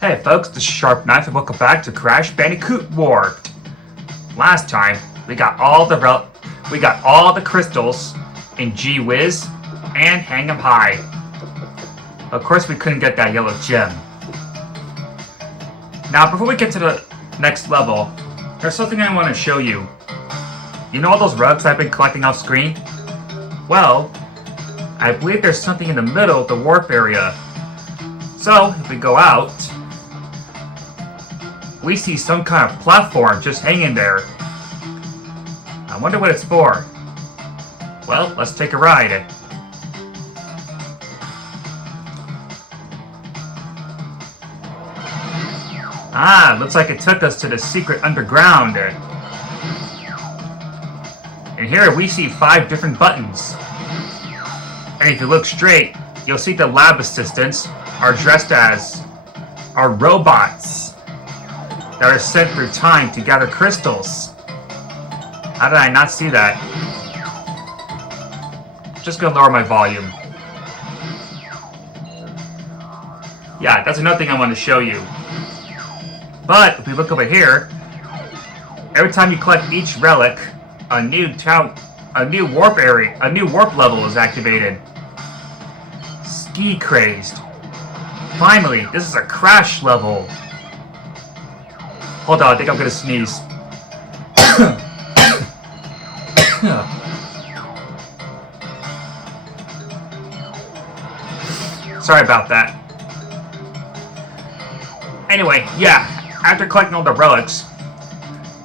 Hey folks, this is Sharp Knife and welcome back to Crash Bandicoot Warped. Last time, we got all the crystals in G-Wiz and Hang 'em High. Of course, we couldn't get that yellow gem. Now, before we get to the next level, there's something I want to show you. You know all those rugs I've been collecting off screen? Well, I believe there's something in the middle of the warp area. So, if we go out, we see some kind of platform just hanging there. I wonder what it's for. Well, let's take a ride. Ah, looks like it took us to the secret underground. And here we see 5 different buttons. And if you look straight, you'll see the lab assistants are dressed as robots that are sent through time to gather crystals. How did I not see that? Just gonna lower my volume. Yeah, that's another thing I want to show you. But if we look over here, every time you collect each relic, a new warp level is activated. Ski Crazed. Finally, this is a crash level. Hold on, I think I'm gonna sneeze. Sorry about that. Anyway, yeah, after collecting all the relics,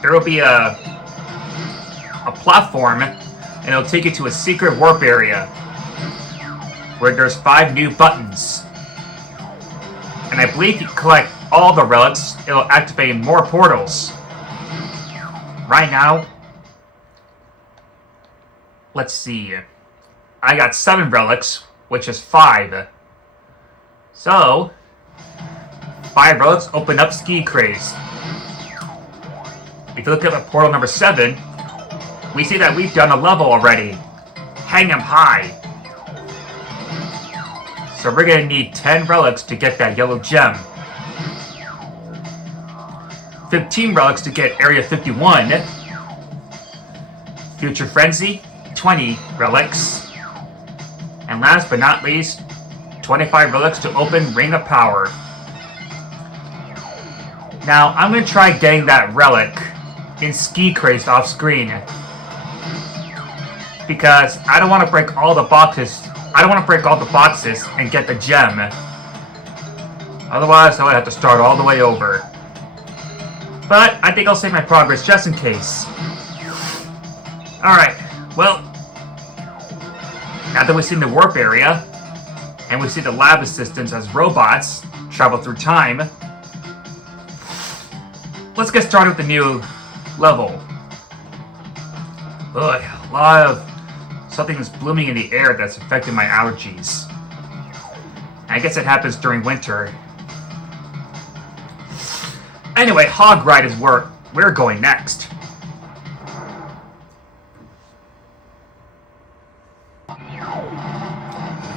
there will be a platform, and it'll take you to a secret warp area where there's 5 new buttons. And I believe if you collect all the relics, it'll activate more portals. Right now, let's see. I got 7 relics, which is 5. So, 5 relics open up Ski Craze. If you look at portal number 7, we see that we've done a level already. Hang 'em High. So we're gonna need 10 relics to get that yellow gem. 15 relics to get Area 51. Future Frenzy, 20 relics. And last but not least, 25 relics to open Ring of Power. Now, I'm gonna try getting that relic in Ski Crazed off screen. Because I don't want to break all the boxes. I don't want to break all the boxes and get the gem. Otherwise, I would have to start all the way over. But I think I'll save my progress just in case. Alright, well, now that we've seen the warp area, and we see the lab assistants as robots travel through time, let's get started with the new level. Ugh, a lot of something is blooming in the air that's affecting my allergies. I guess it happens during winter. Anyway, Hog Ride is where we're going next.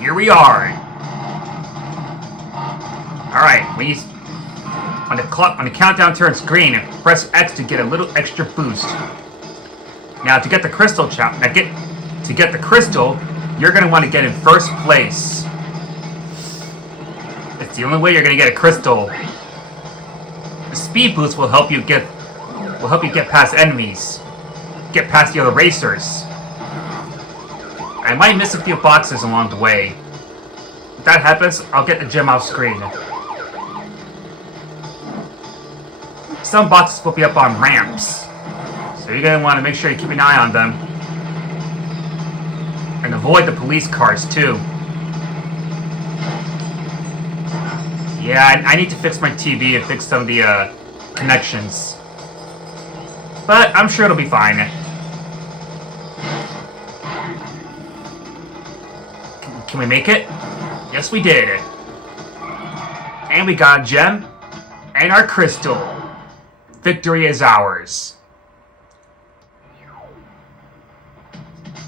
Here we are. Alright, when the countdown turns green, press X to get a little extra boost. Now to get the crystal you're going to want to get in first place. It's the only way you're going to get a crystal. The speed boost will help you get past enemies. Get past the other racers. I might miss a few boxes along the way. If that happens, I'll get the gem off screen. Some boxes will be up on ramps, so you're going to want to make sure you keep an eye on them. And avoid the police cars, too. Yeah, I need to fix my TV and fix some of the connections. But I'm sure it'll be fine. Can we make it? Yes, we did. And we got a gem and our crystal. Victory is ours.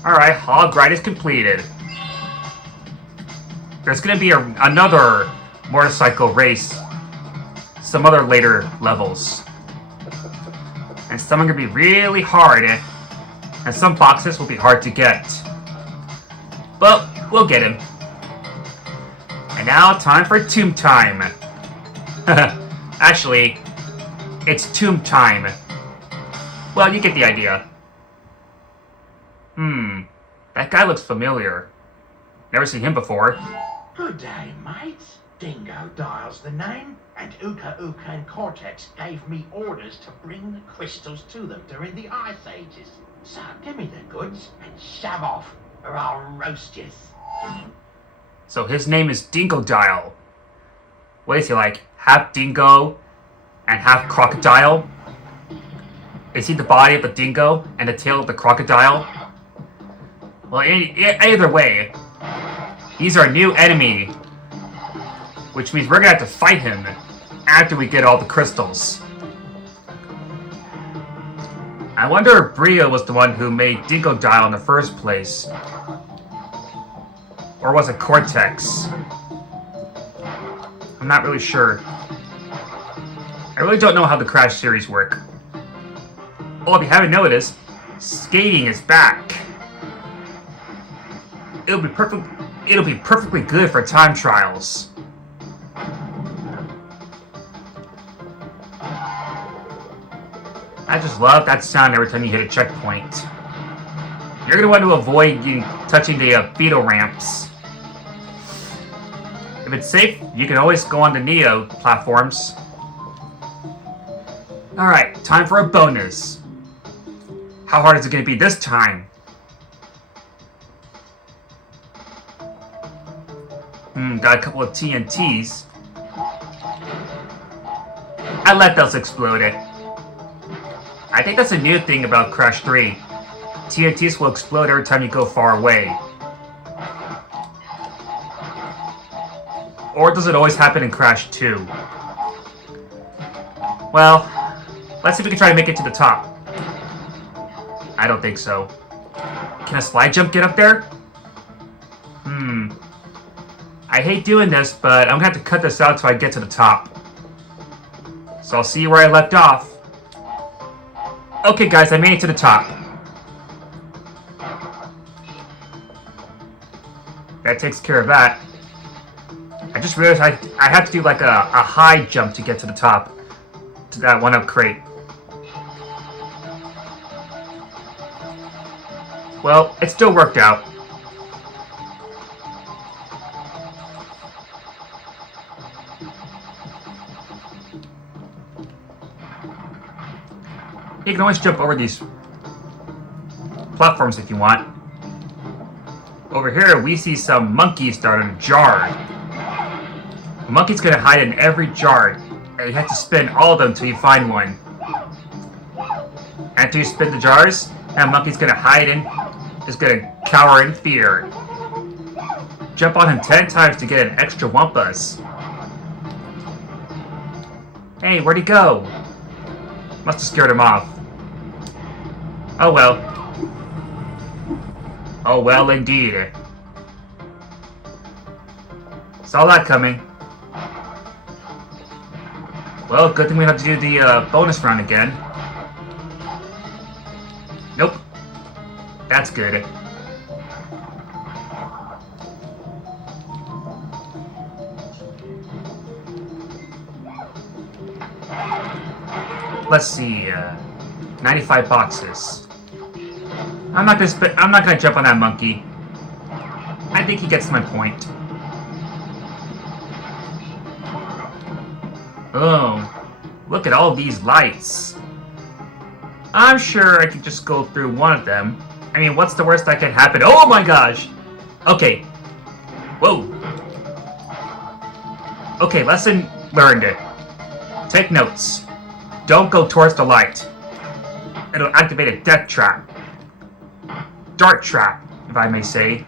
Alright, Hog Ride is completed. There's gonna be another motorcycle race some other later levels. And some are going to be really hard, and some boxes will be hard to get. But we'll get him. And now, time for Tomb Time. Actually, it's Tomb Time. Well, you get the idea. That guy looks familiar. Never seen him before. Good day, mates. Dingo Dial's the name, and Uka Uka and Cortex gave me orders to bring the crystals to them during the Ice Ages. So give me the goods and shove off, or I'll roast yous. So his name is Dingo Dial. What is he, like, half dingo and half crocodile? Is he the body of the dingo and the tail of the crocodile? Well, either way, he's our new enemy, which means we're gonna have to fight him after we get all the crystals. I wonder if Brio was the one who made Dingo Dial in the first place. Or was it Cortex? I'm not really sure. I really don't know how the Crash series work. Oh, if you haven't noticed, skating is back. It'll be perfectly good for time trials. I just love that sound every time you hit a checkpoint. You're going to want to avoid touching the beetle ramps. If it's safe, you can always go on the Neo platforms. Alright, time for a bonus. How hard is it going to be this time? Got a couple of TNTs. I let those explode. I think that's a new thing about Crash 3. TNTs will explode every time you go far away. Or does it always happen in Crash 2? Well, let's see if we can try to make it to the top. I don't think so. Can a slide jump get up there? I hate doing this, but I'm gonna have to cut this out until I get to the top. So I'll see you where I left off. Okay guys, I made it to the top. That takes care of that. I just realized I have to do like a high jump to get to the top. To that one-up crate. Well, it still worked out. You can always jump over these platforms if you want. Over here, we see some monkeys that are in a jar. The monkey's gonna hide in every jar, and you have to spin all of them until you find one. After you spin the jars, that monkey's gonna hide in, is gonna cower in fear. Jump on him 10 times to get an extra Wumpas. Hey, where'd he go? Must have scared him off. Oh well. Oh well indeed. Saw that coming. Well, good thing we have to do the bonus round again. Nope. That's good. Let's see, 95 boxes. I'm not gonna jump on that monkey. I think he gets my point. Oh, look at all these lights. I'm sure I could just go through one of them. I mean, what's the worst that could happen? Oh my gosh! Okay. Whoa. Okay, lesson learned. Take notes. Don't go towards the light. It'll activate a death trap. Dart trap, if I may say.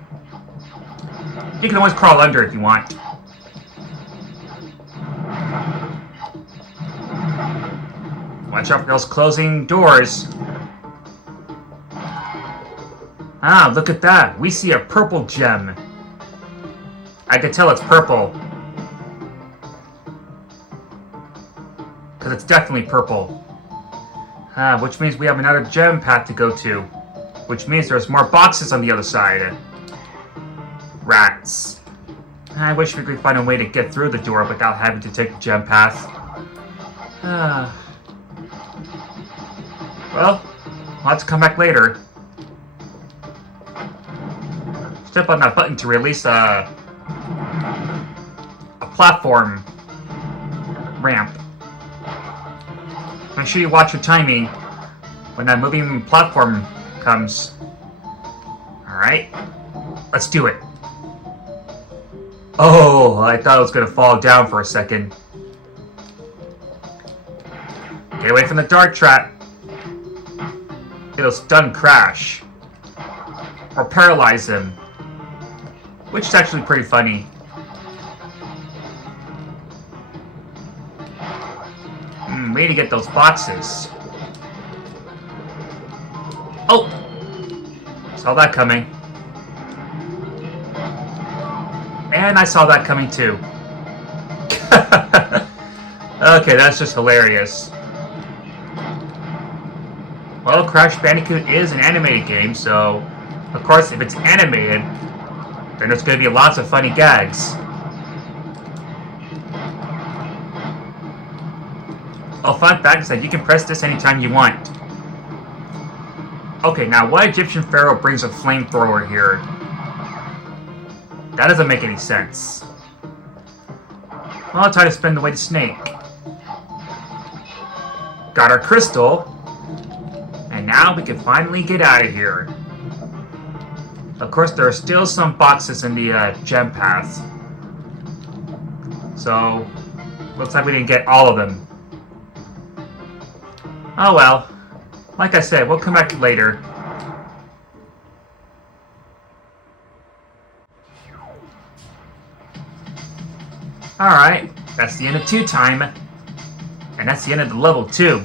You can always crawl under if you want. Watch out for those closing doors. Ah, look at that. We see a purple gem. I can tell it's purple. Because it's definitely purple. Which means we have another gem path to go to. Which means there's more boxes on the other side. Rats. I wish we could find a way to get through the door without having to take the gem path. Well, we'll have to come back later. Step on that button to release a platform ramp. Make sure you watch your timing when that moving platform comes. Alright, let's do it. Oh, I thought it was going to fall down for a second. Get away from the dart trap. It'll stun Crash. Or paralyze him. Which is actually pretty funny. We need to get those boxes. Oh! Saw that coming. And I saw that coming too. Okay, that's just hilarious. Well, Crash Bandicoot is an animated game, so of course if it's animated, then there's going to be lots of funny gags. Oh, fun fact is that you can press this anytime you want. Okay, now what Egyptian pharaoh brings a flamethrower here? That doesn't make any sense. Well, I'll try to spin the way to Snake. Got our crystal. And now we can finally get out of here. Of course, there are still some boxes in the gem path. So, looks like we didn't get all of them. Oh well. Like I said, we'll come back later. Alright, that's the end of 2 time. And that's the end of the level 2.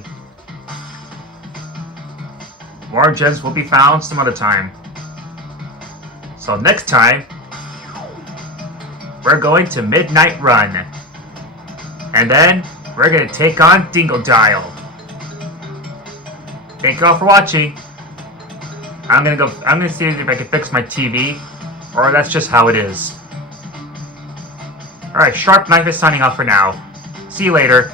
More gems will be found some other time. So next time, we're going to Midnight Run. And then, we're going to take on Dingle Dial. Thank you all for watching. I'm gonna see if I can fix my TV, or that's just how it is. Alright, Sharp Knife is signing off for now. See you later.